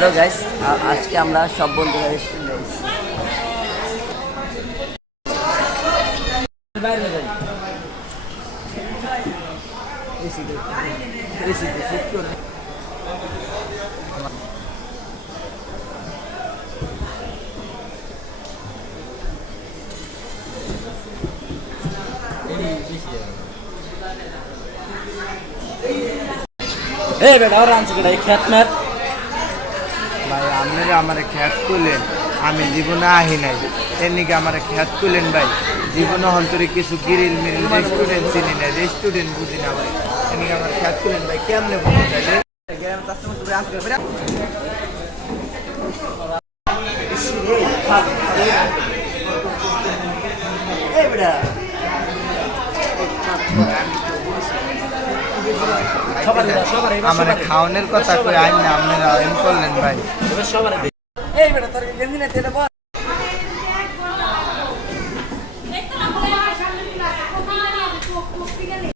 Hello guys, আজকে আমরা সব বন্ধুরা রেস্টুরেন্টে এসেছি। এই বেটা ওরা আনছে কেটা এই খ্যাত ম্যাট ভাই আপনারা আমার খ্যাত করলেন, আমি জীবনে আহি নাই এমনিকে আমার খ্যাত করলেন ভাই। জীবনে অন্তরে কিছু গিরিল মিরিল রেস্টুরেন্ট চিনি না, রেস্টুরেন্ট বুঝি না ভাই। এমনিকে আমার খ্যাত করলেন ভাই, কেমনে বলুন তাইলে? আমার খাওয়ানোর কথা কই আইন না, আপনারা এম করলেন ভাই। এই বেটা তোর গেঞ্জি না এটা বল।